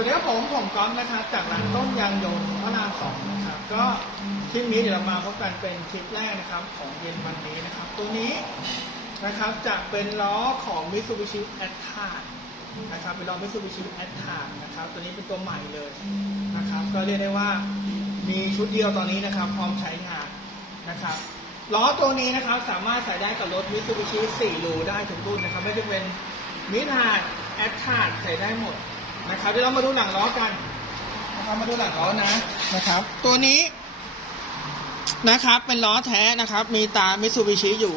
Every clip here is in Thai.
วัสดีครับผมผมก๊อฟนะครับจากร้านต้นยางยนต์พระรามสองนะครับก็คลิปนี้เดี๋ยวเรามาพบกันเป็นคลิปแรกนะครับของเย็นวันนี้นะครับ ตัวนี้นะครับจะเป็นล้อของ Mitsubishi a t t a นะครับเป็นล้อ Mitsubishi a t t a นะครับตัวนี้เป็นตัวใหม่เลยนะครับ ก็เรียกได้ว่ามีชุดเดียวตอนนี้นะครับ พร้อมใช้งานนะครับล้อตัวนี้นะครับสามารถใส่ได้กับรถ Mitsubishi 4รูได้ทุกรุ่นนะครับไม่ว่าจะเป็นมิทาร์แอดทาใส่ได้หมด นะครับเดี๋ยวเรามาดูหลังล้อกันนะครับมาดูหลังล้อนะนะครับ ตัวนี้นะครับ เป็นล้อแท้นะครับ มีตา Mitsubishi อยู่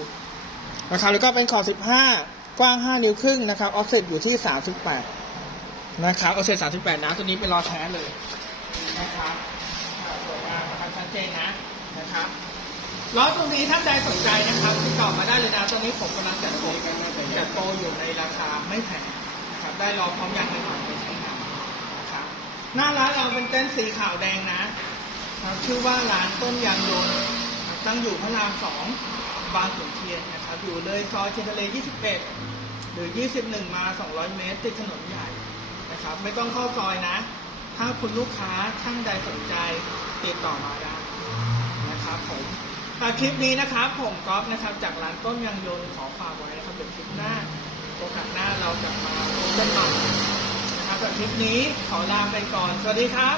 นะครับ แล้วก็เป็นขอบ15 กว้าง 5 นิ้วครึ่งนะครับออฟเซ็ตอยู่ที่ 38 นะครับออฟเซ็ต38 นะ ตัวนี้เป็นล้อแท้เลยนะครับสวยงามนะครับชัดเจนนะนะครับล้อตรงนี้ท่านใดสนใจนะครับติดต่อมาได้เลยนะตรงนี้ผมกำลังจัดโปรจัดโปรอยู่ในราคาไม่แพง นะครับ ได้รอพร้อมอย่างใหม่ๆไปใช้งานนะครับหน้าร้านเราเป็นเต้นท์สีขาวแดงนะครับชื่อว่าร้านต้นยางยนต์ตั้งอยู่พระรามสองบางขุนเทียนนะครับ อยู่เลยซอยเชนทะเล 21 หรือ 21 มา 200 เมตร ติดถนนใหญ่นะครับ ไม่ต้องเข้าซอยนะ ถ้าคุณลูกค้าท่านใดสนใจติดต่อมาได้นะครับผมอ่คลิปนี้นะครับ ผมก๊อฟนะครับ จากร้านต้นยางยนต์ขอฝากไว้นะครับเดี๋ยวคลิปหน้าโอกาสหน้าเราจะมา กันใหม่นะครับแต่คลิปนี้ขอลาไปก่อน สวัสดีครับ